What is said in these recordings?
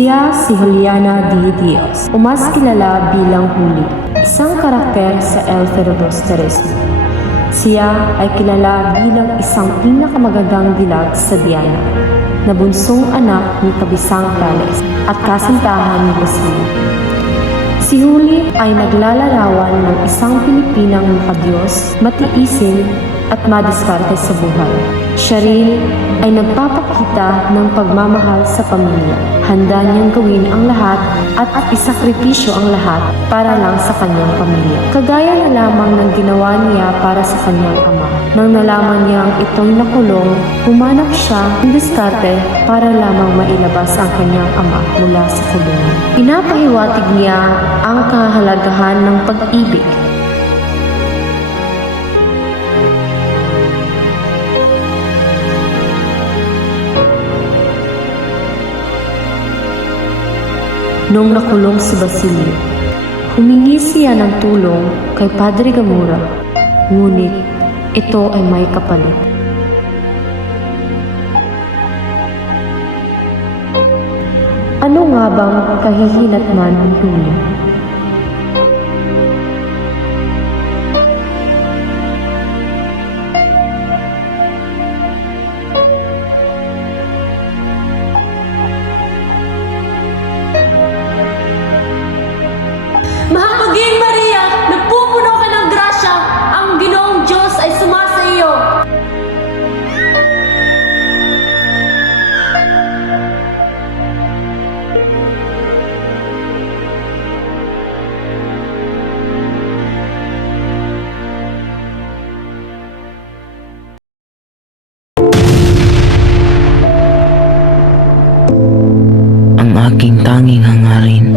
Siya si Juliana D. Dios, o mas kilala bilang Huli, isang karakter sa El Ferodosterismo. Siya ay kilala bilang isang pinakamagandang dilag sa Diana, na bunsong anak ni Kabisang Palace at kasintahan ni Basilio. Si Huli ay naglalarawan ng isang Pilipinang makadiyos, matiisin at madiskarte sa buhay. Siya rin ay nagpapakita ng pagmamahal sa pamilya. Handa niyang gawin ang lahat at isakripisyo ang lahat para lang sa kanyang pamilya. Kagaya na lamang ng ginawa niya para sa kanyang ama. Nang nalaman niyang itong nakulong, humanap siya ng diskarte para lamang mailabas ang kanyang ama mula sa kulungan. Pinapahiwatig niya ang kahalagahan ng pag-ibig. Noong nakulong si Basilio, humingi siya ng tulong kay Padre Gamura, ngunit ito ay may kapalit. Ano nga bang kahihinatnan ni Huli? Mahapaging Maria, nagpupuno ka ng grasya, ang Ginoong Diyos ay sumasa iyo. Ang aking tanging hangarin,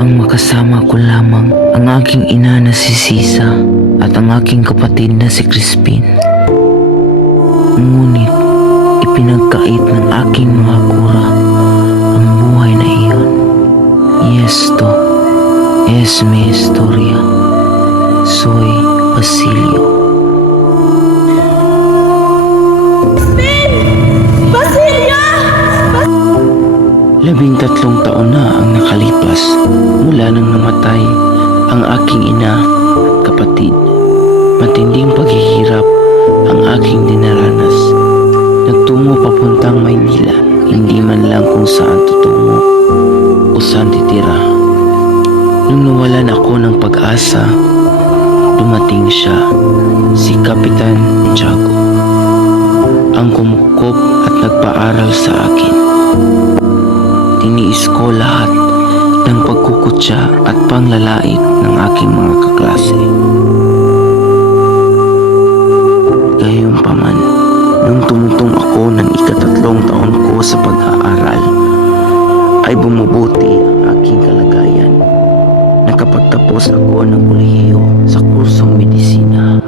ang makasama ko lamang ang aking ina na si Sisa at ang aking kapatid na si Crispin. Ngunit ipinagkait ng aking mga kura ang buhay na iyon. Y esto es mi historia. Soy Basilio. Basilio! 13 taon na ang nakalipas mula nang namatay ang aking ina at kapatid. Matinding paghihirap ang aking dinaranas. Nagtungo papuntang Maynila, hindi man lang kung saan tutungo o saan titira. Nung nawalan ako ng pag-asa, dumating siya, si Kapitan Tiago, ang kumukup at nagpaaral sa akin. Tiniis ko lahat ng pagkukutya at panglalait ng aking mga kaklase. Gayunpaman, nung tumutong ako ng ika-3 taon ko sa pag-aaral, ay bumubuti ang aking kalagayan. Nakapagtapos ako ng kolehiyo sa kursong medisina.